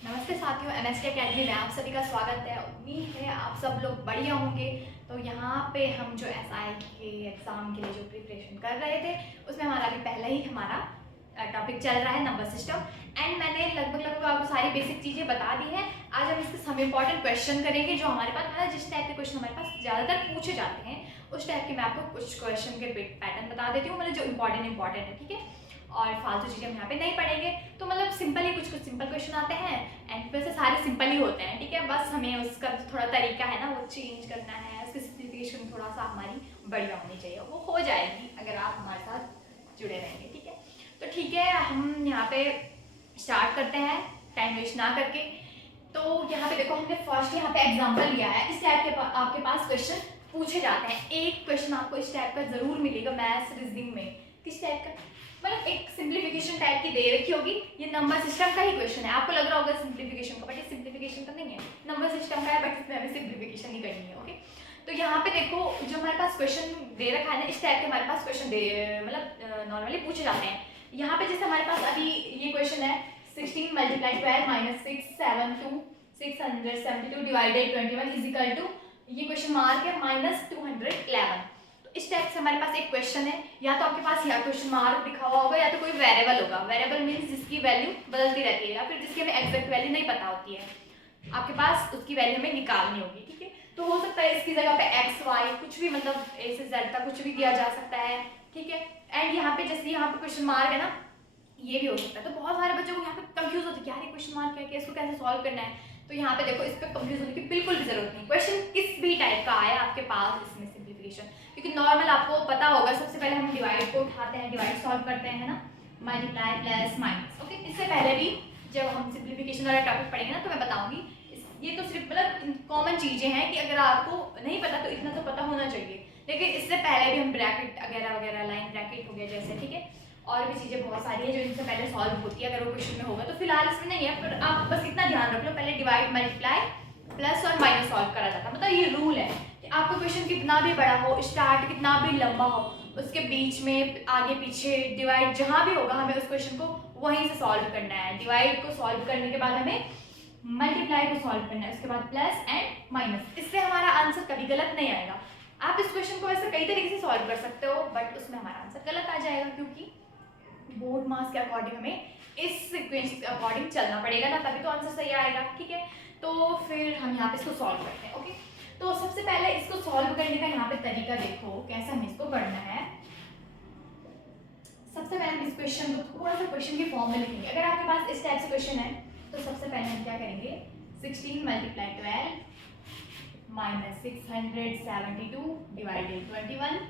नमस्ते साथियों, MST academy में आप सभी का स्वागत है। उम्मीद है आप सब लोग बढ़िया होंगे। तो यहाँ पे हम जो एसआई के एग्ज़ाम के लिए जो प्रिपरेशन कर रहे थे उसमें हमारा अभी पहला ही हमारा टॉपिक चल रहा है नंबर सिस्टम। एंड मैंने लगभग आपको सारी बेसिक चीज़ें बता दी हैं। आज हम इसके सम इम्पॉर्टेंट क्वेश्चन करेंगे जो हमारे पास मतलब जिस टाइप के क्वेश्चन हमारे पास ज़्यादातर पूछे जाते हैं उस टाइप के मैं आपको कुछ क्वेश्चन के पैटर्न बता देती हूँ, मतलब जो इंपॉर्टेंट है, ठीक है। और फालतू चीज़ें हम यहाँ पे नहीं पढ़ेंगे। तो मतलब सिंपल ही कुछ सिंपल क्वेश्चन आते हैं एंड वैसे सारे सिंपल ही होते हैं, ठीक है। बस हमें उसका थोड़ा तरीका है ना वो चेंज करना है, उसकी सिंप्लीफिकेशन थोड़ा सा हमारी बढ़िया होनी चाहिए, वो हो जाएगी अगर आप हमारे साथ जुड़े रहेंगे, ठीक है। तो ठीक है, हम यहाँ पे स्टार्ट करते हैं टाइम वेस्ट ना करके। तो यहाँ पे देखो हमने फर्स्ट यहाँ पे एग्जाम्पल लिया है। इस टाइप के आपके पास क्वेश्चन पूछे जाते हैं। एक क्वेश्चन आपको इस टाइप का जरूर मिलेगा मैथ्स रीजनिंग में। किस टाइप का, मतलब एक सिंप्लीफिकेशन टाइप की दे रखी होगी। ये नंबर सिस्टम का ही क्वेश्चन है, आपको लग रहा होगा सिंप्लीफिकेशन का, बट ये सिंप्लीफिकेशन का नहीं है, नंबर सिस्टम का है, बट इसमें हमें सिंप्लीफिकेशन ही करनी है। ओके, तो यहाँ पे देखो जो हमारे पास क्वेश्चन दे रखा है ना, इस टाइप के हमारे पास क्वेश्चन दे मतलब नॉर्मली पूछे जाते हैं। यहाँ पे जैसे हमारे पास अभी ये क्वेश्चन है 16 multiply 12 minus 672 672 divided 21 is equal to, ये क्वेश्चन मार्क है -211। इस टाइप से हमारे पास एक क्वेश्चन है, या तो आपके पास यहाँ क्वेश्चन मार्क लिखा हुआ होगा या तो कोई वेरिएबल होगा। वेरिएबल मीन्स जिसकी वैल्यू बदलती रहती है या फिर जिसकी हमें एग्जैक्ट वैल्यू नहीं पता होती है, आपके पास उसकी वैल्यू हमें निकालनी होगी, ठीक है। तो हो सकता है इसकी जगह पे एक्स वाई कुछ भी, मतलब ए से जेड तक कुछ भी दिया जा सकता है, ठीक है। एंड यहाँ पे जैसे यहाँ पे क्वेश्चन मार्क है ना, ये भी हो सकता है। तो बहुत सारे बच्चों को यहाँ पे कंफ्यूज होते हैं कि यार ये क्वेश्चन मार्क क्या है, इसको कैसे सॉल्व करना है। तो यहाँ पे देखो इस पर कंफ्यूज होने की बिल्कुल भी जरूरत नहीं। क्वेश्चन किस भी टाइप का आए आपके पास इसमें सिंप्लीफिकेशन, क्योंकि नॉर्मल आपको पता होगा सबसे पहले हम डिवाइड को उठाते हैं, डिवाइड सॉल्व करते हैं ना, मल्टीप्लाई प्लस माइनस। ओके, इससे पहले भी जब हम सिंप्लीफिकेशन वाला टॉपिक पढ़ेंगे ना तो मैं बताऊंगी। ये तो सिर्फ मतलब कॉमन चीजें हैं कि अगर आपको नहीं पता तो इतना तो पता होना चाहिए। लेकिन इससे पहले भी हम ब्रैकेट वगैरह वगैरह, लाइन ब्रैकेट हो गया जैसे, ठीक है, और भी चीजें बहुत सारी है जो इनसे पहले सॉल्व होती है अगर वो क्वेश्चन में होगा। तो फिलहाल इसमें नहीं है, पर आप बस इतना ध्यान रख लो, पहले डिवाइड मल्टीप्लाई प्लस और माइनस सॉल्व करा जाता है। मतलब ये रूल है कि आपका क्वेश्चन कितना भी बड़ा हो, स्टार्ट कितना भी लंबा हो, उसके बीच में आगे पीछे डिवाइड जहां भी होगा हमें उस क्वेश्चन को वहीं से सॉल्व करना है। डिवाइड को सॉल्व करने के बाद हमें मल्टीप्लाई को सॉल्व करना है, उसके बाद प्लस एंड माइनस। इससे हमारा आंसर कभी गलत नहीं आएगा। आप इस क्वेश्चन को ऐसे कई तरीके से सॉल्व कर सकते हो, बट उसमें हमारा आंसर गलत आ जाएगा क्योंकि बोर्ड मार्क्स के अकॉर्डिंग हमें इस सीक्वेंस के अकॉर्डिंग चलना पड़ेगा ना, तभी तो आंसर सही आएगा, ठीक है। तो फिर हम यहाँ पे इसको सॉल्व करते हैं। ओके, तो सबसे पहले इसको सॉल्व करने का यहाँ पे तरीका देखो कैसे हमें इसको करना है। सबसे पहले हम इस क्वेश्चन को थोड़ा सा क्वेश्चन के फॉर्म में लिखेंगे। अगर आपके पास इस टाइप से क्वेश्चन है तो सबसे पहले हम क्या करेंगे, 16 मल्टीप्लाई 12 माइनस 672 डिवाइडेड 21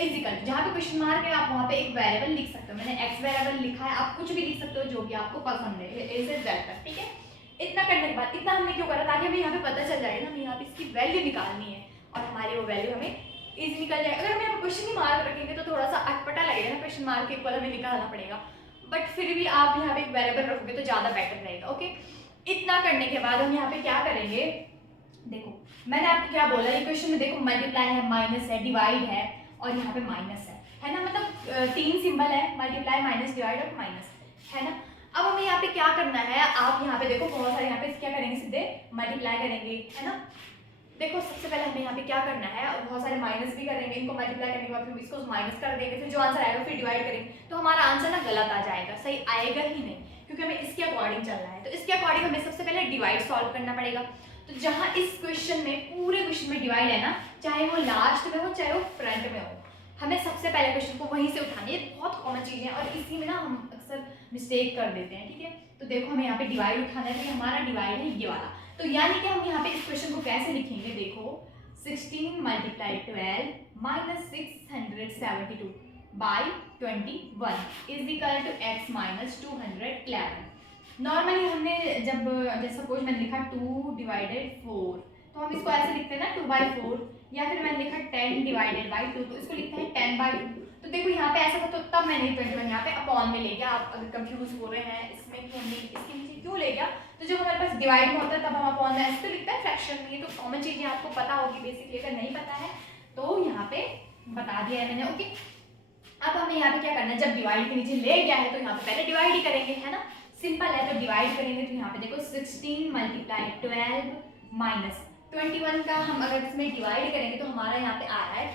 इजिकल, जहाँ पे क्वेश्चन मार्क है आप वहाँ पे एक वेरिएबल लिख सकते हो। मैंने एक्स वेरिएबल लिखा है, आप कुछ भी लिख सकते हो जो भी आपको पसंद है, ए से जेड तक, ठीक है। इतना करने के बाद, इतना हमने क्यों करा, ताकि हमें यहाँ पे पता चल जाएगा ना हमें यहाँ पे इसकी वैल्यू निकालनी है और हमारी वो वैल्यू हमें इजी निकल जाएगा। अगर हम यहाँ पे क्वेश्चन ही मार्क रखेंगे तो थोड़ा सा अटपटा लगेगा ना, क्वेश्चन मार्क के इक्वल हमें निकालना पड़ेगा, बट फिर भी आप यहाँ पे एक वेरिएबल रखोगे तो ज़्यादा बेटर रहेगा। ओके, इतना करने के बाद हम यहाँ पे क्या करेंगे, देखो मैंने आपको क्या बोला, ये क्वेश्चन में देखो मल्टीप्लाई है, माइनस है, डिवाइड है और यहाँ पे माइनस है ना, मतलब तीन सिंबल है, मल्टीप्लाई माइनस डिवाइड और माइनस, है ना। अब हमें यहाँ पे क्या करना है, आप यहाँ पे देखो बहुत सारे यहाँ पे क्या करेंगे, सीधे मल्टीप्लाई करेंगे, है ना। देखो सबसे पहले हमें यहाँ पे क्या करना है, और बहुत सारे माइनस भी करेंगे, इनको मल्टीप्लाई करने के बाद फिर इसको माइनस कर देंगे, फिर जो आंसर आएगा फिर डिवाइड करेंगे, तो हमारा आंसर ना गलत आ जाएगा, सही आएगा ही नहीं, क्योंकि हमें इसके अकॉर्डिंग चलना है। तो इसके अकॉर्डिंग हमें सबसे पहले डिवाइड सॉल्व करना पड़ेगा। तो जहाँ इस क्वेश्चन में, पूरे क्वेश्चन में डिवाइड है ना, चाहे वो लास्ट में हो चाहे वो फ्रंट में हो, हमें सबसे पहले क्वेश्चन को वहीं से उठानी है। बहुत कॉमन चीज़ है और इसी में ना हम अक्सर मिस्टेक कर देते हैं, ठीक है। तो देखो हमें यहाँ पे डिवाइड उठाना है, तो हमारा डिवाइड है ये वाला। तो यानी कि हम यहाँ पे इस क्वेश्चन को कैसे लिखेंगे, देखो 16 multiply 12 minus 672 by 21 is equal to x minus 211। Normally हमने जब जैसे सपोज मैंने लिखा 2 डिवाइडेड 4, तो हम इसको ऐसे लिखते हैं ना 2/4, या फिर मैंने लिखा 10 डिवाइडेड बाई 2, तो इसको लिखते हैं 10/2। तो देखो यहाँ पे ऐसा था, तो तब मैंने 21 यहाँ पे अपॉन में ले गया। आप अगर कंफ्यूज हो रहे हैं इसमें कि हमने इसके नीचे क्यों ले गया, तो जब हमारे पास डिवाइड में होता है तब हम अपॉन में ऐसे तो लिखते हैं फ्रैक्शन में। ये तो कॉमन चीज़ें आपको पता होगी बेसिकली, अगर नहीं पता है तो यहाँ पे बता दिया है मैंने। ओके, अब हमें यहाँ पे क्या करना है, जब डिवाइड के नीचे ले गया है तो यहाँ पे पहले डिवाइड ही करेंगे, है ना। सिंपल है, तो डिवाइड करेंगे तो यहाँ पे देखो 16 मल्टीप्लाई 12 माइनस 21 का हम अगर इसमें डिवाइड करेंगे तो हमारा यहाँ पे आ रहा है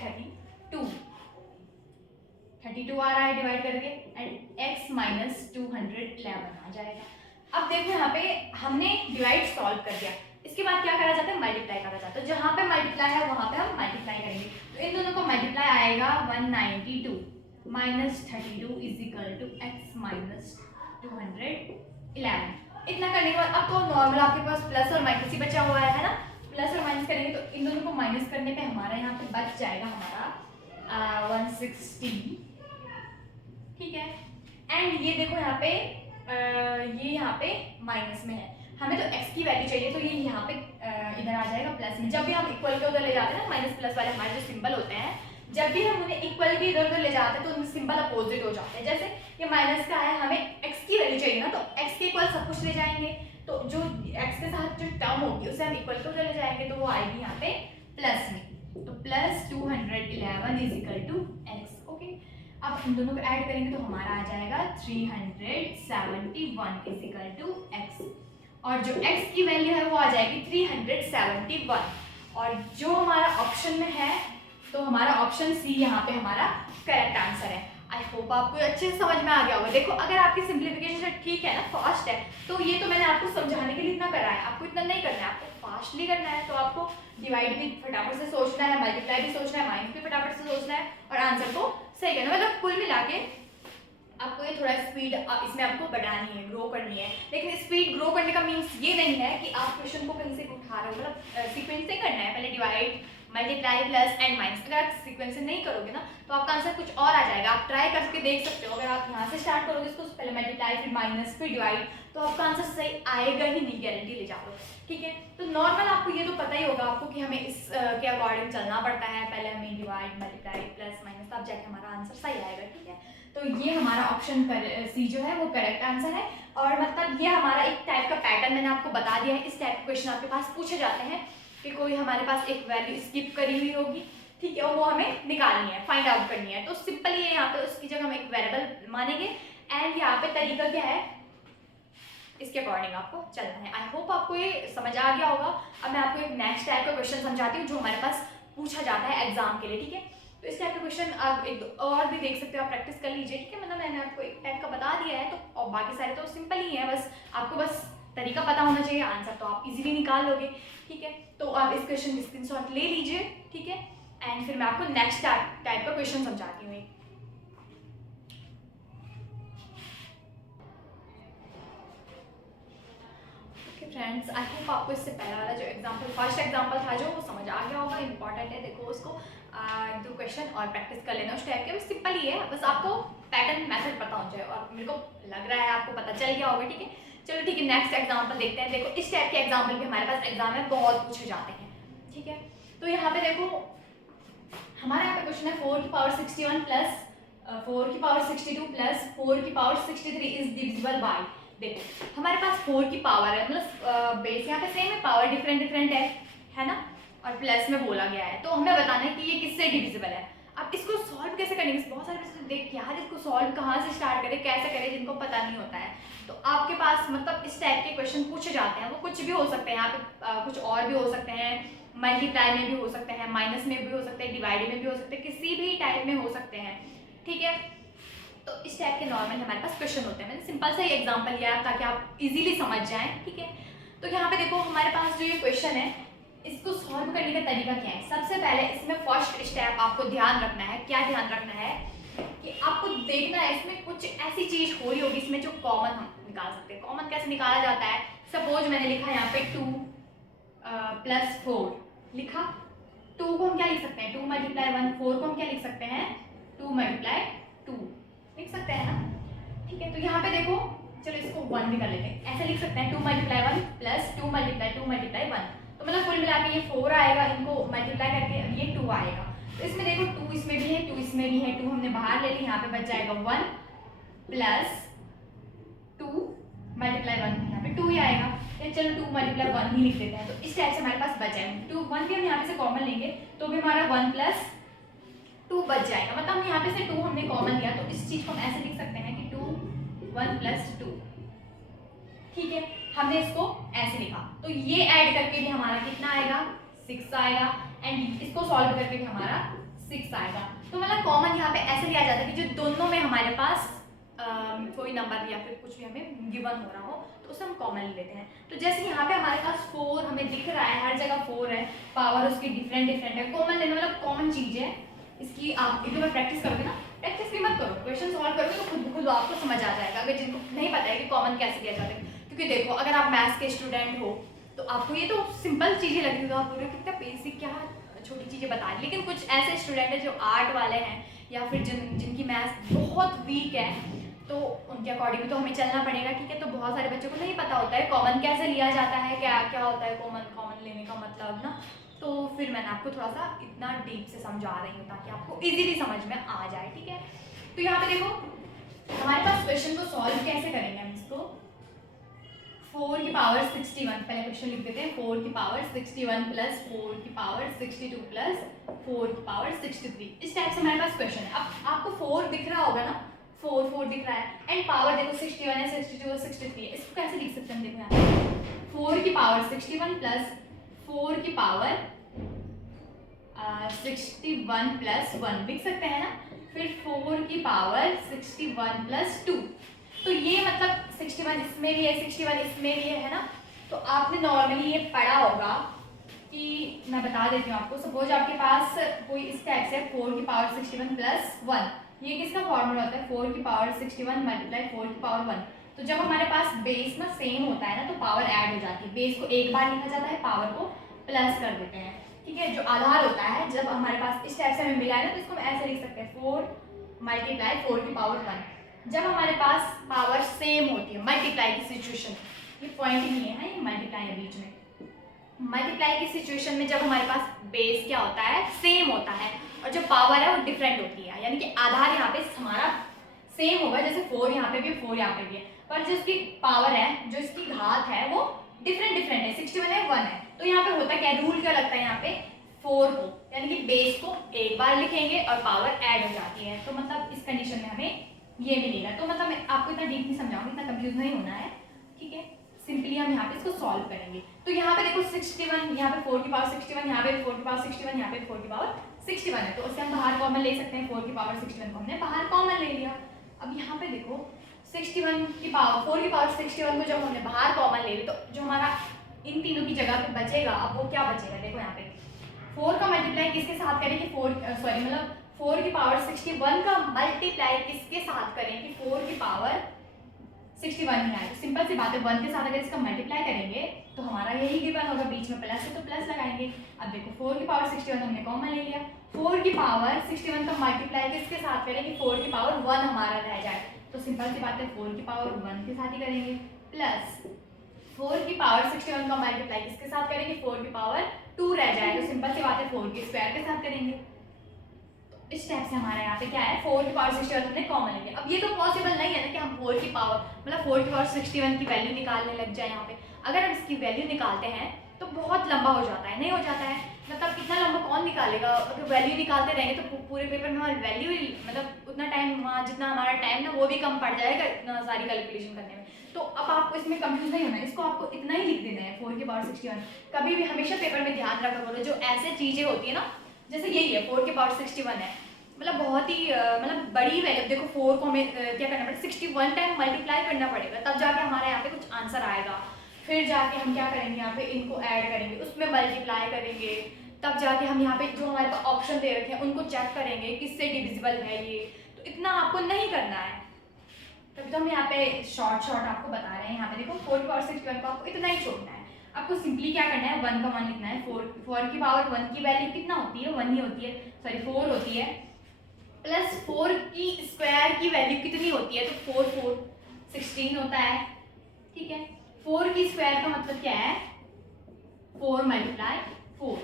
32 आ रहा है डिवाइड करके, एंड x माइनस 211 आ जाएगा। अब देखो यहाँ पे हमने डिवाइड सॉल्व कर दिया, इसके बाद क्या करा जाता है, मल्टीप्लाई करा जाता है। तो जहाँ पे मल्टीप्लाई है वहाँ पे हम मल्टीप्लाई करेंगे, तो इन दोनों को मल्टीप्लाई आएगा 192 minus 32 is equal to x minus 211। इतना करने के बाद अब तो नॉर्मल आपके पास प्लस और माइनस ही बचा हुआ है ना, प्लस और माइनस करेंगे तो इन दोनों को माइनस करने पे हमारा यहाँ पे बच जाएगा हमारा 160, ठीक है। एंड ये देखो यहाँ पे ये यहाँ पे माइनस में है, हमें तो x की वैल्यू चाहिए, तो ये यहाँ पे इधर आ जाएगा प्लस में। जब भी हम इक्वल के उधर ले जाते हैं ना, माइनस प्लस वाले हमारे जो सिंबल होते हैं, जब भी हम उन्हें इक्वल के इधर उधर ले जाते हैं तो उनमें सिंबल अपोजिट हो जाते हैं। जैसे ये माइनस का है, हमें x की वैल्यू चाहिए ना, तो x के इक्वल सब कुछ ले जाएंगे, तो जो x के साथ जो टर्म होगी उसे हम इक्वल के उधर ले जाएंगे, तो वो आएगी यहाँ पे प्लस में, तो plus 211 is equal to x। Okay, अब इन दोनों को ऐड करेंगे तो हमारा आ जाएगा 371 इज इक्वल टू x, और जो x की वैल्यू है वो आ जाएगी 371, और जो हमारा ऑप्शन में है तो हमारा ऑप्शन सी यहाँ पे हमारा करेक्ट आंसर है। आई होप आपको अच्छे से समझ में आ गया होगा। देखो अगर आपकी सिंप्लीफिकेशन ठीक है ना, फास्ट है, तो ये तो मैंने आपको समझाने के लिए इतना करा है, आपको इतना नहीं करना है, आपको फास्टली करना है। तो आपको डिवाइड भी फटाफट से सोचना है, मल्टीप्लाई भी सोचना है, माइनस भी फटाफट से सोचना है, और आंसर को सही करना। मतलब कुल मिला के आपको ये थोड़ा स्पीड इसमें आपको बढ़ानी है, ग्रो करनी है। लेकिन स्पीड ग्रो करने का मीन्स ये नहीं है कि आप क्वेश्चन को कहीं से उठा रहे हो, मतलब सीक्वेंस से करना है, पहले divide multiply plus and minus. अगर आप सीक्वेंस से नहीं करोगे ना तो आपका आंसर कुछ और आ जाएगा। आप ट्राई करके देख सकते हो, अगर आप यहाँ से स्टार्ट करोगे इसको, पहले मल्टीप्लाई फिर माइनस फिर डिवाइड, तो आपका आंसर सही आएगा ही नहीं, गारंटी ले जाओ, ठीक है। तो नॉर्मल आपको ये तो पता ही होगा आपको कि हमें इस के अकॉर्डिंग चलना पड़ता है, पहले हमें डिवाइड मल्टीप्लाई प्लस माइनस, तब जाके हमारा आंसर सही आएगा, ठीक है। तो ये हमारा ऑप्शन सी जो है वो करेक्ट आंसर है। और मतलब ये हमारा एक टाइप का पैटर्न मैंने आपको बता दिया है। इस टाइप के क्वेश्चन आपके पास पूछे जाते हैं कि कोई हमारे पास एक वैल्यू स्किप करी हुई होगी, ठीक है, और वो हमें निकालनी है, फाइंड आउट करनी है। तो सिंपली ये यहाँ पे उसकी जगह हम एक वेरिएबल मानेंगे, एंड यहाँ पे तरीका क्या है, इसके अकॉर्डिंग आपको चलना है। आई होप आपको ये समझ आ गया होगा। अब मैं आपको एक नेक्स्ट टाइप का क्वेश्चन समझाती हूँ जो हमारे पास पूछा जाता है एग्जाम के लिए, ठीक है। तो इस टाइप का क्वेश्चन आप एक और भी देख सकते हो, आप प्रैक्टिस कर लीजिए, ठीक है। मतलब मैंने आपको एक टाइप का बता दिया है, तो और बाकी सारे तो सिंपल ही है, बस आपको बस तरीका पता होना चाहिए, आंसर तो आप इजीली निकाल लोगे, ठीक है। तो आप इस क्वेश्चन की स्क्रीनशॉट ले लीजिए, ठीक है, एंड फिर मैं आपको नेक्स्ट टाइप का क्वेश्चन समझाती हूँ। फ्रेंड्स, आई होप आपको इससे पहला वाला जो एग्जाम्पल, फर्स्ट एग्जाम्पल था जो, वो समझ आ गया होगा। इंपॉर्टेंट है, देखो उसको दो क्वेश्चन और प्रैक्टिस कर लेना उस टाइप के, बस सिंपल ही है, बस आपको पैटर्न मेथड पता होना चाहिए, और मेरे को लग रहा है आपको पता चल गया होगा, ठीक है। चलो ठीक है, नेक्स्ट एग्जाम्पल देखते हैं। देखो इस टाइप के एग्जाम्पल भी हमारे पास एग्जाम में बहुत पूछे जाते हैं, ठीक है। तो यहाँ पे देखो हमारे यहाँ पे क्वेश्चन है 4 की पावर 61 प्लस 4 की पावर 62 प्लस 4 की पावर 63 इज डिविजिबल बाय। देखो हमारे पास 4 की पावर है, मतलब बेस यहाँ पे सेम है, पावर डिफरेंट है ना, और प्लस में बोला गया है, तो हमें बताना है कि ये किससे डिविजिबल है। अब इसको सॉल्व कैसे करेंगे, बहुत सारे बच्चे देख यार इसको सॉल्व कहाँ से स्टार्ट करें, कैसे करें, जिनको पता नहीं होता है। तो आपके पास मतलब इस टाइप के क्वेश्चन पूछे जाते हैं, वो कुछ भी हो सकते हैं, यहाँ पे कुछ और भी हो सकते हैं, मल्टीप्लाई में भी हो सकते हैं, माइनस में भी हो सकते हैं, डिवाइड में भी हो सकते हैं, किसी भी टाइप में हो सकते हैं, ठीक है। तो इस टाइप के नॉर्मल हमारे पास क्वेश्चन होते हैं। मैंने सिंपल सा ही एग्जांपल लिया ताकि आप इजीली समझ जाएं, ठीक है। तो यहाँ पे देखो हमारे पास जो ये क्वेश्चन है, इसको सॉल्व करने का तरीका क्या है। सबसे पहले इसमें फर्स्ट स्टेप आपको ध्यान रखना है, क्या ध्यान रखना है कि आपको देखना है इसमें कुछ ऐसी चीज हो रही होगी इसमें जो कॉमन हम निकाल सकते हैं। कॉमन कैसे निकाला जाता है, सपोज मैंने लिखा यहाँ पे 2 + 4 लिखा, 2 को हम क्या लिख सकते हैं, 2 × 1, 4 को हम क्या लिख सकते हैं, 2 × 2 लिख सकते हैं ना, ठीक है। तो यहाँ पे देखो, चलो इसको 1 भी कर लेते हैं, ऐसे लिख सकते हैं 2 × 1 + 2 × 2 × 1, तो मतलब कुल मिला के ये 4 आएगा, इनको मल्टीप्लाई करके ये 2 आएगा। तो इसमें देखो 2 इसमें भी है, 2 इसमें भी है, 2 हमने बाहर ले ली, यहाँ पे बच जाएगा 1 + 2 × 1, यहाँ पे 2 ही आएगा। चलो 2 × 1 ही लिख देते हैं, तो इस टाइप से हमारे पास बचा है 2, 1 भी हम यहाँ पे से कॉमन लेंगे तो भी हमारा 1 + 2 बच जाएगा। मतलब हम यहाँ पे से 2 हमने कॉमन लिया, तो इस चीज को हम ऐसे लिख सकते हैं कि 2 1 + 2, ठीक है, हमने इसको ऐसे लिखा, तो ये ऐड करके भी हमारा कितना आएगा 6 आएगा, एंड इसको सॉल्व करके भी हमारा 6 आएगा। तो मतलब कॉमन यहाँ पे ऐसे लिया जाता है कि जो दोनों में हमारे पास कोई नंबर या फिर कुछ भी हमें गिवन हो रहा हो तो उसे हम कॉमन लेते हैं। तो जैसे यहाँ पे हमारे पास 4 हमें दिख रहा है, हर जगह 4 है, पावर उसकी डिफरेंट है, कॉमन लेने मतलब कॉमन चीज़ है। इसकी आप एक बार प्रैक्टिस करोगे ना, प्रैक्टिस भी मत करो, क्वेश्चन सॉल्व करोगे तो खुद आपको समझ आ जाएगा, अगर जिनको नहीं पता है कि कॉमन कैसे लिया जाता है। क्योंकि देखो अगर आप मैथ्स के स्टूडेंट हो तो आपको ये तो सिंपल चीज़ें लगेगी, तो आप पूरे कितना बेसिक क्या छोटी चीज़ें बता रही, लेकिन कुछ ऐसे स्टूडेंट हैं जो आर्ट वाले हैं या फिर जिनकी मैथ्स बहुत वीक है, तो उनके अकॉर्डिंग तो हमें चलना पड़ेगा, ठीक है। तो बहुत सारे बच्चों को नहीं पता होता है कॉमन कैसे लिया जाता है, क्या क्या होता है कॉमन लेने का मतलब ना, तो फिर मैंने आपको थोड़ा सा इतना डीप से समझा रही हूँ ताकि आपको इजीली समझ में आ जाए, ठीक है। तो यहाँ पे देखो हमारे पास क्वेश्चन को सॉल्व कैसे करेंगे हम इसको, 4 की पावर 61, पहले क्वेश्चन लिख देते हैं, 4 की पावर 61 प्लस 4 की पावर 62 प्लस 4 की पावर 63, इस टाइप से हमारे पास क्वेश्चन है। अब आपको 4 दिख रहा होगा ना, 4 दिख रहा है, एंड पावर देखो 61 है, 62 है, 63 है, इसको कैसे लिख सकते हैं देखो यहाँ 4 की पावर 61 प्लस 4 की पावर 61 प्लस 1 लिख सकते हैं ना, फिर 4 की पावर 61 प्लस 2, तो ये मतलब 61 इसमें भी है, 61 इसमें भी है ना। तो आपने नॉर्मली ये पढ़ा होगा कि मैं बता देती हूँ आपको, सपोज आपके पास कोई इस टाइप से 4 की पावर 61 प्लस 1, ये किसका फॉर्मूला होता है 4 की पावर 61 मल्टीप्लाई 4 की पावर 1। तो जब हमारे पास बेस ना सेम होता है ना तो पावर ऐड हो जाती है, बेस को एक बार लिखा जाता है, पावर को प्लस कर देते हैं, ठीक है। जो आधार होता है जब हमारे पास इस टाइप से हमें मिला है ना तो इसको हम ऐसे लिख सकते हैं 4 मल्टीप्लाई 4 की पावर 1। जब हमारे पास पावर सेम होती है मल्टीप्लाई की सिचुएशन, ये पॉइंट नहीं है, ये मल्टीप्लाई है बीच में, मल्टीप्लाई की सिचुएशन में जब हमारे पास बेस क्या होता है सेम होता है और जो पावर है वो डिफरेंट होती है, यानी कि आधार यहाँ पे हमारा सेम होगा, जैसे 4 यहाँ पे भी 4 यहाँ पे भी है, पर जो इसकी पावर है जो इसकी घात है वो डिफरेंट है, 61 है 1 है। तो यहाँ पे होता क्या है, रूल क्या लगता है यहाँ पे 4 को, यानी कि बेस को एक बार लिखेंगे और पावर ऐड हो जाती है, तो मतलब इस कंडीशन में हमें ये मिलेगा। तो मतलब मैं आपको इतना डीप नहीं समझाऊंगी, इतना कंफ्यूज नहीं होना है, ठीक है। सिंपली हम यहाँ पे इसको सॉल्व करेंगे। तो यहाँ पे देखो 61, यहाँ पे 4 की पावर 61, यहाँ पे 4 की पावर 61, यहाँ पे 4 की पावर 61 है, तो उससे हम बाहर कॉमन ले सकते हैं, 4 की पावर 61 को हमने बाहर कॉमन ले लिया। अब यहाँ पे देखो 61 की पावर 4 की पावर 61 को जब हमने बाहर कॉमन ले ली तो जो हमारा इन तीनों की जगह पे बचेगा, अब वो क्या बचेगा देखो यहाँ पे 4 का मल्टीप्लाई किसके साथ करें कि 4 की पावर 61 का मल्टीप्लाई किसके साथ करें कि 4 की पावर 61 ही आए। तो सिंपल सी बात है, 1 के साथ अगर इसका मल्टीप्लाई करेंगे तो हमारा यही गिवन होगा, बीच में प्लस है तो प्लस लगाएंगे। अब देखो 4 की पावर 61 हमने कॉमन ले लिया, 4 की पावर 61 का मल्टीप्लाई किसके साथ करें कि 4 की पावर 1 हमारा रह जाए, तो सिंपल सी बात है 4 की पावर 1 के साथ ही करेंगे, प्लस 4 की पावर 61 का मल्टीप्लाई किसके साथ करेंगे 4 की पावर 2 रह जाए, तो सिंपल सी बात है 4 के स्क्वायर के साथ करेंगे। इस टाइप से हमारे यहाँ पे क्या है 4 की पावर 61 हमने कॉमन ले लिया। अब ये तो पॉसिबल नहीं है ना कि हम 4 की पावर मतलब 4 की पावर 61 की वैल्यू निकालने लग जाए यहाँ पे। अगर हम इसकी वैल्यू निकालते हैं तो बहुत लंबा हो जाता है, नहीं हो जाता है, मतलब इतना लंबा कौन निकालेगा। अगर वैल्यू निकालते रहेंगे तो पूरे पेपर में हमारी वैल्यू ही मतलब उतना टाइम जितना हमारा टाइम ना वो भी कम पड़ जाएगा इतना सारी कैलकुलेशन करने में। तो अब आपको इसमें कंफ्यूज नहीं होना है, इसको आपको इतना ही लिख देना है 4 की पावर 61। कभी भी हमेशा पेपर में ध्यान रखा करो जो ऐसे चीज़ें होती है ना, जैसे यही है 4 की पावर 61 है, मतलब बहुत ही मतलब बड़ी वैल्यू। देखो 4 को हमें क्या करना पड़ेगा 61 टाइम मल्टीप्लाई करना पड़ेगा, तब जाके हमारे यहाँ पे कुछ आंसर आएगा। फिर जाके हम क्या करेंगे यहाँ पे इनको ऐड करेंगे, उसमें मल्टीप्लाई करेंगे, तब जाके हम यहाँ पे जो हमारे पास ऑप्शन दे रखे हैं उनको चेक करेंगे किससे डिविजिबल है ये। तो इतना आपको नहीं करना है, तभी तो हम यहाँ पे शॉर्ट आपको बता रहे हैं। यहाँ पे देखो 4 की पावर 61 को आपको इतना ही छोड़ना है। आपको सिंपली क्या करना है 1 का मान लिखना है। 4 की पावर 1 की वैल्यू कितना होती है 1 ही होती है, सॉरी 4 होती है, प्लस 4 की स्क्वायर की वैल्यू कितनी होती है तो 4 16 होता है, ठीक है। 4 की स्क्वायर का मतलब क्या है 4 मल्टीप्लाई 4,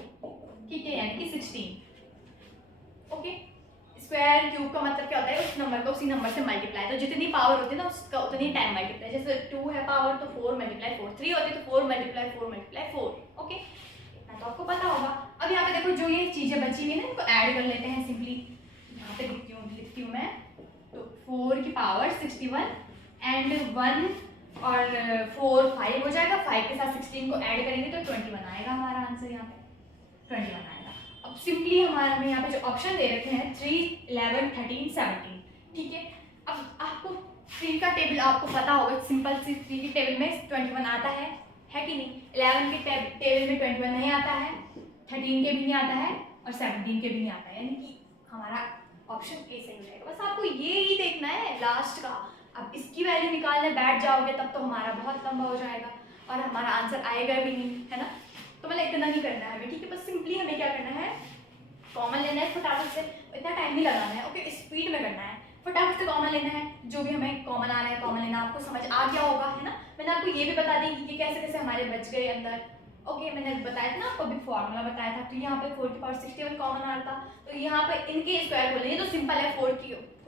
ठीक है, यानी कि 16। ओके, स्क्वायर क्यूब का मतलब क्या होता है उस नंबर को उसी नंबर से मल्टीप्लाई, तो जितनी पावर होती है ना उसका उतनी टाइम मल्टीप्लाई। जैसे 2 है पावर तो 4 मल्टीप्लाई 4, 3 होती है तो 4 मल्टीप्लाई 4 मल्टीप्लाई 4। ओके, इतना तो आपको पता होगा। अब यहाँ पे देखो जो ये चीजें बची हुई है ना इनको ऐड कर लेते हैं सिंपली। यहाँ पे लिखती हूँ मैं, तो 4 की पावर 61 एंड 1 और 4 5 हो जाएगा, 5 के साथ 16 को ऐड करेंगे तो 21 आएगा हमारा आंसर। यहाँ पे 21 आएगा। अब सिंपली हमारा हमें यहाँ पे जो ऑप्शन दे रखे हैं 3 11 13 17, ठीक है। अब आपको 3 का टेबल आपको पता होगा, सिंपल सी 3 की टेबल में 21 आता है कि नहीं। 11 के टेबल में 21 नहीं आता है, 13 के भी नहीं आता है और 17 के भी नहीं आता है, यानी कि हमारा ऑप्शन ए सही हो जाएगा। बस आपको ये ही देखना है लास्ट का। अब इसकी वैल्यू निकालने बैठ जाओगे तब तो हमारा बहुत लंबा हो जाएगा और हमारा आंसर आएगा भी नहीं, है ना। तो मतलब इतना नहीं करना है हमें, ठीक है। बस सिंपली हमें क्या करना है, कॉमन लेना है फटाफट से, इतना टाइम नहीं लगाना है, ओके। स्पीड में करना है, फटाफट से कॉमन लेना है, जो भी हमें कॉमन आ रहा है कॉमन लेना। आपको समझ आ गया होगा, है ना। मैंने आपको ये भी बता दी कि कैसे कैसे हमारे बच गए अंदर, ओके। मैंने बताया था ना आपको, अभी फॉर्मूला बताया था। तो यहाँ पे 4 की पावर 61 कॉमन आ रहा था, तो यहाँ पे इनके स्क्वायर बोलेंगे तो सिंपल है। 4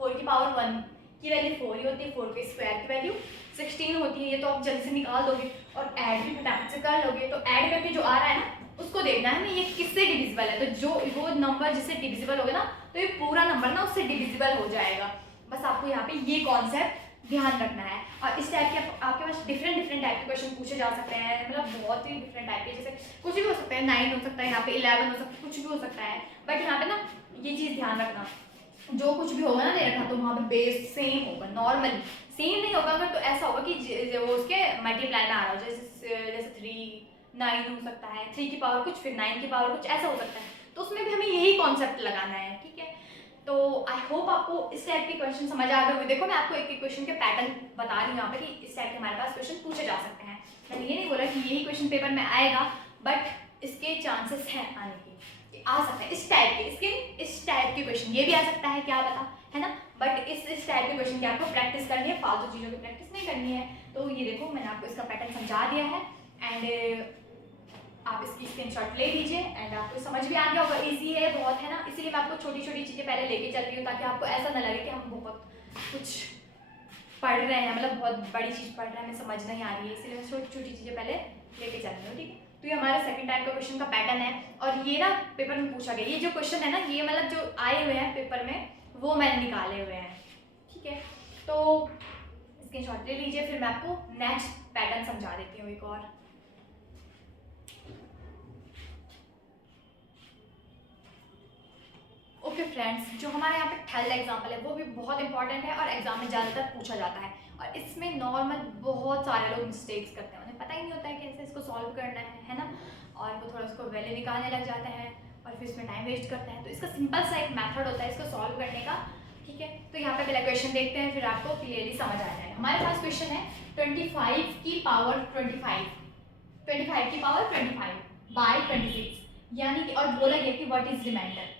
की पावर 1 की वैल्यू 4 ही होती है, 4 के स्क्वायर की वैल्यू 16 होती है। ये तो आप जल्दी से निकाल दोगे और ऐड भी फटाफट से कर लोगे। तो ऐड करके जो आ रहा है ना उसको देखना है ना ये किससे डिविजिबल है, तो जो वो नंबर जिससे डिविजिबल होगा ना तो ये पूरा नंबर ना उससे डिविजिबल हो जाएगा। बस आपको यहाँ पे ये कॉन्सेप्ट ध्यान रखना है। और इस टाइप के आपके पास डिफरेंट टाइप के क्वेश्चन पूछे जा सकते हैं, मतलब बहुत ही डिफरेंट टाइप के, जैसे कुछ भी हो सकता है, 9 हो सकता है, यहाँ पे 11 हो सकता है, कुछ भी हो सकता है। बट यहाँ पे ना ये चीज़ ध्यान रखना, जो कुछ भी होगा ना दे रखा तो वहाँ पे बेस सेम होगा, नॉर्मली सेम नहीं होगा। अगर तो ऐसा होगा कि वो उसके मल्टीप्लाई में आ रहा हो, जैसे 3 9 हो सकता है, 3 की पावर कुछ फिर 9 की पावर कुछ, ऐसा हो सकता है। तो उसमें भी हमें यही कॉन्सेप्ट लगाना है, ठीक है। तो आई होप आपको इस टाइप के क्वेश्चन समझ आ गए होंगे। देखो मैं आपको एक एक क्वेश्चन के पैटर्न बता रही हूँ यहाँ पे कि इस टाइप के हमारे पास क्वेश्चन पूछे जा सकते हैं। मैंने ये नहीं बोला कि यही क्वेश्चन पेपर में आएगा, बट इसके चांसेस हैं आने के, आ सकता है इस टाइप के, इस टाइप के क्वेश्चन ये भी आ सकता है, क्या पता, है ना। बट इस टाइप के क्वेश्चन की आपको प्रैक्टिस करनी है, फालतू चीज़ों की प्रैक्टिस नहीं करनी है। तो ये देखो मैंने आपको इसका पैटर्न समझा दिया है एंड आप इसकी स्क्रीनशॉट ले लीजिए एंड आपको समझ भी आ गया होगा। इजी है बहुत, है ना। इसीलिए मैं आपको छोटी छोटी चीज़ें पहले लेके चल रही हूँ ताकि आपको ऐसा ना लगे कि हम बहुत कुछ पढ़ रहे हैं, मतलब बहुत बड़ी चीज़ पढ़ रहे हैं, हमें समझ नहीं आ रही है। इसीलिए मैं छोटी छोटी चीज़ें पहले लेके चल रही हूँ, ठीक है। तो ये हमारा सेकंड टाइप का क्वेश्चन का पैटर्न है और ये ना पेपर में पूछा गया। ये जो क्वेश्चन है ना ये मतलब जो आए हुए हैं पेपर में वो मैंने निकाले हुए हैं, ठीक है। तो स्क्रीनशॉट ले लीजिए, फिर मैं आपको नेक्स्ट पैटर्न समझा देती हूँ एक और। ओके फ्रेंड्स, जो हमारे यहाँ पे थर्ड एग्जाम्पल है वो भी बहुत इंपॉर्टेंट है और एग्जाम में ज़्यादातर पूछा जाता है। और इसमें नॉर्मल बहुत सारे लोग मिस्टेक्स करते हैं, उन्हें पता ही नहीं होता है कैसे इसको सॉल्व करना है ना। और वो थोड़ा उसको वैल्यू निकालने लग जाते हैं और फिर इसमें टाइम वेस्ट करते हैं। तो इसका सिंपल सा एक मेथड होता है इसको सॉल्व करने का, ठीक है। तो यहाँ पे पहला क्वेश्चन देखते हैं, फिर आपको क्लियरली समझ आ जाएगा। हमारे पास क्वेश्चन है 25 की पावर 25 की पावर 25 बाई 26, यानी कि और बोला गया कि व्हाट इज रिमाइंडर,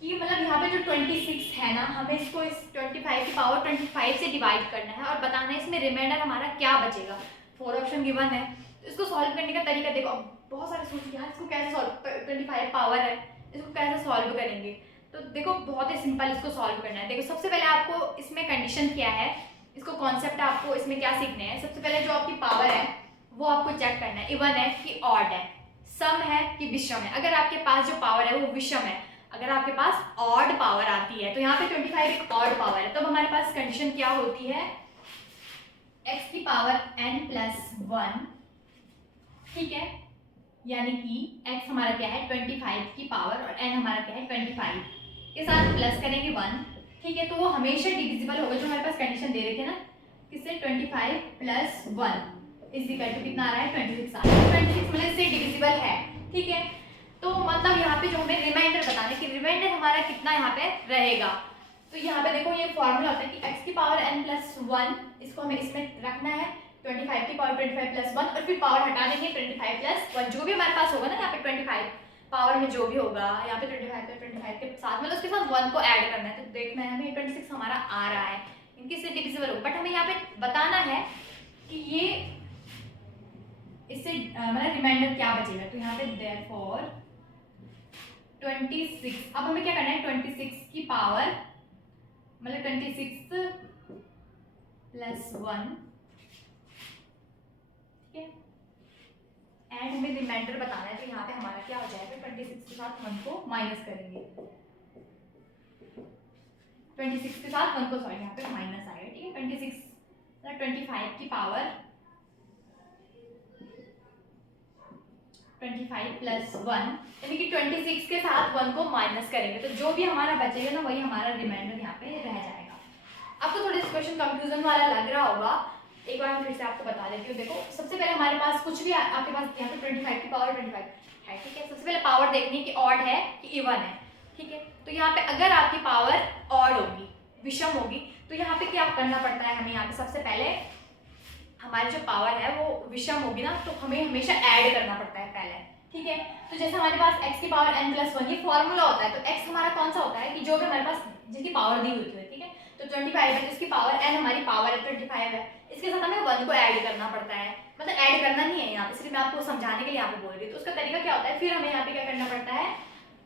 कि मतलब यहाँ पे जो 26 है ना हमें इसको इस 25 की पावर 25 से डिवाइड करना है और बताना है इसमें रिमाइंडर हमारा क्या बचेगा। 4 ऑप्शन गिवन है, तो इसको सॉल्व करने का तरीका देखो। अब बहुत सारे सोच यार इसको कैसे सॉल्व, 25 पावर है इसको कैसे सॉल्व करेंगे। तो देखो बहुत ही सिंपल इसको सॉल्व करना है। देखो सबसे पहले आपको इसमें कंडीशन क्या है, इसको कॉन्सेप्ट आपको इसमें क्या सीखने हैं। सबसे पहले जो आपकी पावर है वो आपको चेक करना है, इवन है कि ऑड है, सम है कि विषम है। अगर आपके पास जो पावर है वो विषम है, अगर आपके पास ऑड पावर आती है तो यहाँ पे 25 एक ऑड पावर है, तब हमारे पास कंडीशन क्या होती है, x की पावर n प्लस 1, ठीक है। यानी कि x हमारा क्या है 25 की पावर और n हमारा क्या है 25 के साथ प्लस करेंगे 1, ठीक है। तो वो हमेशा डिविजिबल होगा, जो हमारे पास कंडीशन दे रहे थे ना, किससे 25 प्लस 1 इज इक्वल टू कितना आ रहा है 26 आ रहा है। 26 मतलब इससे डिविजिबल है, ठीक है। तो मतलब यहाँ पे जो हमें रिमाइंडर बताना है कि रिमाइंडर हमारा कितना यहाँ पे रहेगा। तो यहाँ पे देखो ये फॉर्मूला होता है कि x की पावर n प्लस 1, इसको हमें इसमें रखना है 25 की पावर 25 प्लस 1 और फिर पावर हटा देंगे 25 प्लस 1, जो भी हमारे पास होगा ना यहाँ पे 25 पावर में जो भी होगा यहाँ पे 25 प्लस 25 के साथ मतलब उसके साथ 1 को ऐड करना है। तो देखना है हमें 26 हमारा आ रहा है, इनकी से डिविजिबल होगा, बट हमें यहाँ पे बताना है कि ये इससे मतलब रिमाइंडर क्या बचेगा। तो यहाँ पे देयरफॉर 26, अब हमें क्या करना है 26 की पावर मतलब 26 प्लस 1, ठीक है, एंड हमें रिमाइंडर बताना है। तो यहाँ पे हमारा क्या हो जाएगा 26 के साथ 1 को माइनस करेंगे, 26 के साथ 1 को सॉरी यहाँ पे माइनस आएगा, ठीक है। 26 25 की पावर 25 प्लस 1 यानी कि 26 के साथ 1 को माइनस करेंगे तो जो भी हमारा बचेगा ना वही हमारा रिमाइंडर यहाँ पे रह जाएगा। आपको थोड़ा इस क्वेश्चन कंफ्यूजन वाला लग रहा होगा, एक बार मैं फिर से आपको बता देती हूँ। देखो सबसे पहले हमारे पास कुछ भी आपके पास यहाँ पे 25 की पावर 25 है, ठीक है। सबसे पहले पावर देखनी है कि ऑड है कि इवन है, ठीक है। तो यहाँ पे अगर आपकी पावर ऑड होगी, विषम होगी, तो यहाँ पे क्या करना पड़ता है हमें, यहाँ पे सबसे पहले हमारी जो पावर है वो विषम होगी ना, तो हमें हमेशा ऐड करना पड़ता है पहले, ठीक है। तो जैसे हमारे पास x की पावर n प्लस 1 ये फॉर्मूला होता है, तो x हमारा कौन सा होता है कि जो भी हमारे पास जिसकी पावर दी हुई है, ठीक है। तो 25 है, जिसकी पावर n हमारी पावर है 25 है, इसके साथ हमें 1 को ऐड करना पड़ता है। मतलब ऐड करना नहीं है यहाँ पे, सिर्फ मैं आपको समझाने के लिए यहाँ पे बोल रही हूँ। तो उसका तरीका क्या होता है, फिर हमें यहाँ पे क्या करना पड़ता है,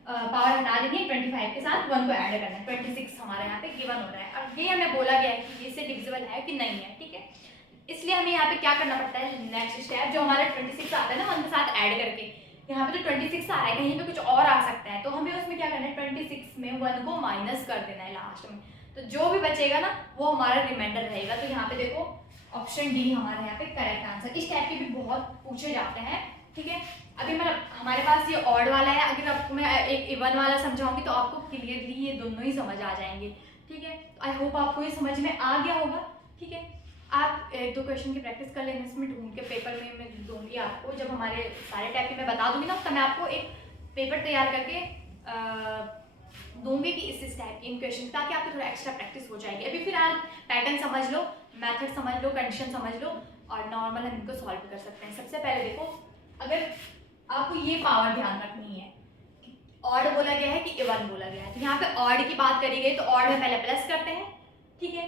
पावर हटा देनी है, 25 के साथ 1 को ऐड करना है, 26 हमारा यहाँ पे गिवन हो रहा है। और ये हमें बोला गया है कि इससे डिविजिबल है कि नहीं है, ठीक है। इसलिए हमें यहाँ पे क्या करना पड़ता है, नेक्स्ट स्टेप जो हमारा 26 आता है ना 1 के साथ ऐड करके, यहाँ पे तो 26 आ रहा है, कहीं पे कुछ और आ सकता है, तो हमें उसमें क्या करना है 26 में 1 को माइनस कर देना है लास्ट में, तो जो भी बचेगा ना वो हमारा रिमाइंडर रहेगा। तो यहाँ पे देखो ऑप्शन डी हमारा यहाँ पे करेक्ट आंसर। इस टाइप के भी बहुत पूछे जाते हैं, ठीक है। अभी मतलब हमारे पास ये ऑड वाला है, अगर आपको मैं एक इवन वाला समझाऊंगी तो आपको क्लियरली ये दोनों ही समझ आ जाएंगे, ठीक है। आई होप आपको ये समझ में आ गया होगा, ठीक है। आप एक दो क्वेश्चन की प्रैक्टिस कर लेंगे, इसमें ढूंढ के पेपर में मैं दूंगी आपको, जब हमारे सारे टाइप मैं बता दूंगी ना तब मैं आपको एक पेपर तैयार करके दूंगी कि इस टाइप के इन क्वेश्चन, ताकि आपको थोड़ा एक्स्ट्रा प्रैक्टिस हो जाएगी। अभी फिलहाल पैटर्न समझ लो, मेथड समझ लो, कंडीशन समझ लो, और नॉर्मल हम इनको सॉल्व कर सकते हैं। सबसे पहले देखो, अगर आपको ये पावर ध्यान रखनी है, ऑड बोला गया है कि इवन बोला गया है, तो यहाँ पे ऑड की बात करी गई तो ऑड में पहले प्लस करते हैं, ठीक है।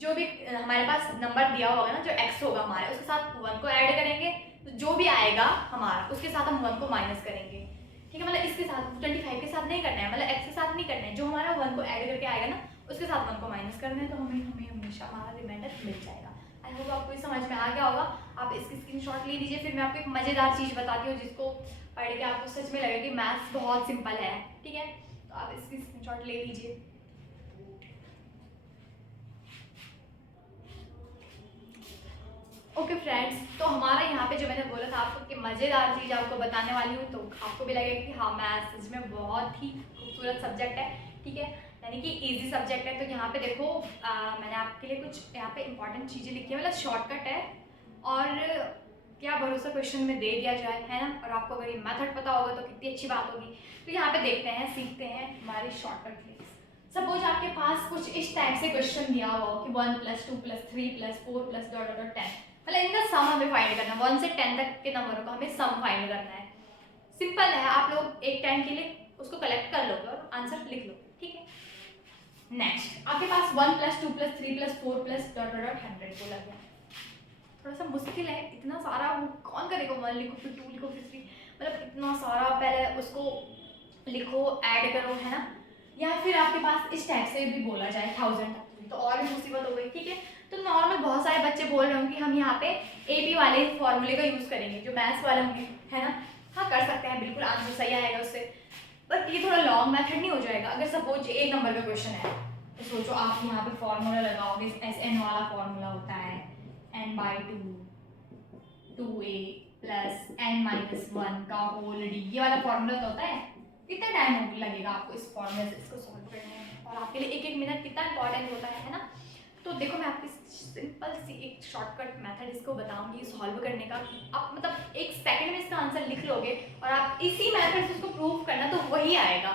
जो भी हमारे पास नंबर दिया होगा ना, जो x होगा हमारे, उसके साथ 1 को ऐड करेंगे, तो जो भी आएगा हमारा उसके साथ हम 1 को माइनस करेंगे, ठीक है। मतलब इसके साथ 25 के साथ नहीं करना है, मतलब x के साथ नहीं करना है, जो हमारा 1 को ऐड करके आएगा ना उसके साथ 1 को माइनस करना है, तो हमें हमेशा हमारा रिमाइंडर मिल जाएगा। आई होप आपको ये समझ में आ गया होगा। आप इसकी स्क्रीनशॉट ले लीजिए। फिर मैं आपको एक मज़ेदार चीज़ बताती हूँ जिसको पढ़ के आपको सच में लगेगा कि मैथ्स बहुत सिंपल है, ठीक है। तो आप इसकी स्क्रीनशॉट ले लीजिए। ओके फ्रेंड्स, तो हमारा यहाँ पे जो मैंने बोला था आपको कि मज़ेदार चीज़ आपको बताने वाली हूँ, तो आपको भी लगेगा कि हाँ मैथ्स सच में बहुत ही खूबसूरत सब्जेक्ट है, ठीक है, यानी कि इजी सब्जेक्ट है। तो यहाँ पे देखो मैंने आपके लिए कुछ यहाँ पे इंपॉर्टेंट चीज़ें लिखी है, मतलब शॉर्टकट है, और क्या भरोसा क्वेश्चन में दे दिया जाए, है ना। और आपको अगर ये मेथड पता होगा तो कितनी अच्छी बात होगी। तो यहाँ पे देखते हैं, सीखते हैं हमारी शॉर्टकट ट्रिक्स। सपोज आपके पास कुछ इस टाइप से क्वेश्चन दिया हुआ हो कि 1 + 2 + 3 + 4 + 10, मतलब इनका सम हमें फाइंड करना है। 1 से 10 तक के नंबरों का हमें सम फाइंड करना है। सिंपल है, आप लोग एक टाइम के लिए उसको कलेक्ट कर लोगे और आंसर लिख लो, ठीक है। नेक्स्ट आपके पास 1 + 2 + 3 + 4 + 100 बोला गया। थोड़ा सा मुश्किल है, इतना सारा वो कौन करेगा। 1 लिखो, फिर 2 लिखो, फिर 3, मतलब इतना सारा पहले उसको लिखो, ऐड करो, है ना। या फिर आपके पास इस टाइप से भी बोला जाए 1000 तक, तो और भी मुसीबत हो गई, ठीक है। तो नॉर्मल बहुत सारे बच्चे बोल रहे होंगे कि हम यहाँ पे AP वाले फॉर्मूले का यूज़ करेंगे, जो मैथ्स वाले होंगे, है ना। हाँ कर सकते हैं, बिल्कुल आंसर सही आएगा उससे, बट ये थोड़ा लॉन्ग मेथड नहीं हो जाएगा। अगर सपोज 1 नंबर का क्वेश्चन है तो सोचो आप यहाँ पे फॉर्मूला लगाओगे, SN वाला फॉर्मूला होता है n/2 2a + n-1 का होल d, ये वाला फॉर्मूला तो होता है। कितना टाइम लगेगा आपको इस फॉर्मूले से इसको सॉल्व करने में, और आपके लिए 1-1 मिनट कितना इंपॉर्टेंट होता है ना। तो देखो मैं आपकी सिंपल सी एक शॉर्टकट मेथड इसको बताऊंगी सॉल्व करने का। आप मतलब 1 सेकंड में इसका आंसर लिख लोगे और आप इसी मेथड से इसको प्रूव करना, तो वही आएगा,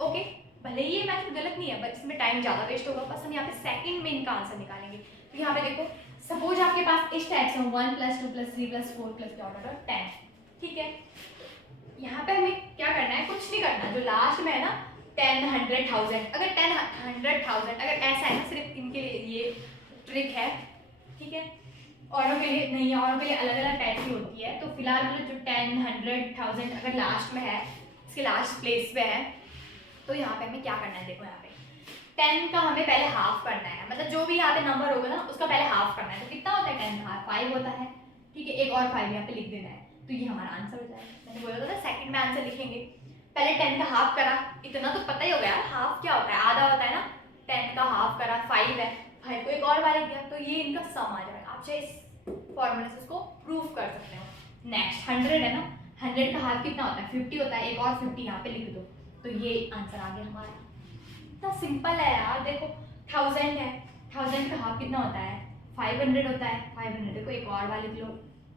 ओके। भले ही ये मेथड गलत नहीं है, बट इसमें टाइम ज़्यादा वेस्ट होगा, बस हम यहाँ पे सेकंड में इनका आंसर निकालेंगे। तो यहाँ पे देखो, सपोज आपके पास इस टाइप से 1 + 2 + 3 + 4 + 10, ठीक है। यहाँ पे हमें क्या करना है, कुछ नहीं करना, जो लास्ट में है ना 10, 100, 1000, अगर 10, 100, 1000 अगर ऐसा है ना, सिर्फ इनके लिए ये ट्रिक है, ठीक है। औरों के लिए नहीं है, औरों के लिए अलग अलग टाइप की होती है। तो फिलहाल मतलब जो 10, 100, 1000 अगर लास्ट में है, इसके लास्ट प्लेस पे है, तो यहाँ पे हमें क्या करना है, देखो यहाँ पे 10 का हमें पहले हाफ करना है, मतलब जो भी यहाँ पे नंबर होगा ना उसका पहले हाफ करना है। तो कितना होता है 10 का हाफ 5 होता है, ठीक है। एक और 5 यहाँ पे लिख देना है, तो ये हमारा आंसर हो जाएगा। मैंने बोला था ना सेकंड में आंसर लिखेंगे, पहले 10 का हाफ करा, इतना तो पता ही हो गया हाफ क्या होता है, आधा होता है ना। 10 का हाफ करा 5 है, 5 को एक और बार लिख दिया, तो ये इनका सम आ जाएगा। आप चाहे इस फॉर्मूले से इसको प्रूव कर सकते हो। नेक्स्ट 100 है ना, 100 का हाफ कितना होता है? 50 होता है। एक और 50 यहाँ पे लिख दो, तो ये आंसर आ गया हमारा। इतना सिंपल है यार। देखो 1000 है, 1000 का हाफ कितना होता है? 500 होता है। 500 को एक और बार लिख लो,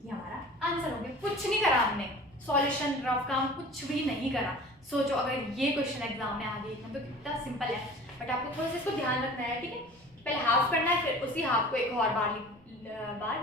ये हमारा आंसर हो गया। कुछ नहीं करा हमने, सॉल्यूशन रफ काम कुछ भी नहीं करा। सोचो अगर ये क्वेश्चन एग्जाम में आ गई तो कितना सिंपल है। बट आपको थोड़ा सा इसको ध्यान रखना है, ठीक है? पहले हाफ करना है, फिर उसी हाफ को एक और बार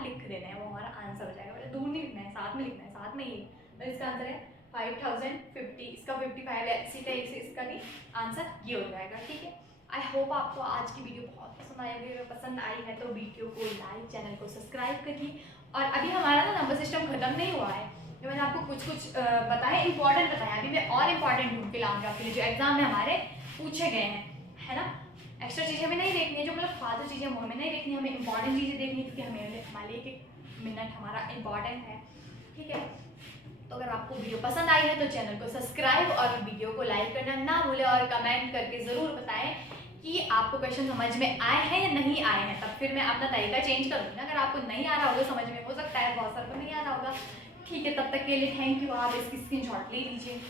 लिख देना है, वो हमारा आंसर हो जाएगा। पहले दूर नहीं लिखना है, साथ में लिखना है, साथ में ही। तो इसका आंसर है 5050, इसका 55 है, इसी टाइप से इसका भी आंसर ये हो जाएगा, ठीक है? आई होप आपको आज की वीडियो बहुत पसंद आई होगी। अगर पसंद आई है तो वीडियो को लाइक, चैनल को सब्सक्राइब करिए। और अभी हमारा ना नंबर सिस्टम खत्म नहीं हुआ है, जो मैंने आपको कुछ बताया, इंपॉर्टेंट बताया। अभी मैं और इंपॉर्टेंट ढूंढ के लाऊंगी आपके लिए, जो एग्जाम में हमारे पूछे गए हैं, है ना? एक्स्ट्रा चीज़ें हमें नहीं देखनी है, जो मतलब फालतू चीज़ें वो हमें नहीं देखनी है, हमें इंपॉर्टेंट चीज़ें देखनी है, क्योंकि हमारे लिए एक मिनट हमारा इंपॉर्टेंट है, ठीक है? तो अगर आपको वीडियो पसंद आई है तो चैनल को सब्सक्राइब और वीडियो को लाइक करना ना भूलें, और कमेंट करके ज़रूर बताएं कि आपको क्वेश्चन समझ में आए हैं या नहीं आए हैं। तब फिर मैं अपना तरीका चेंज करूँगी ना। अगर आपको नहीं आ रहा होगा समझ में, हो सकता है बहुत सारे को नहीं आ रहा होगा, ठीक है? तब तक के लिए थैंक यू। आप इसकी स्क्रीनशॉट ले लीजिए।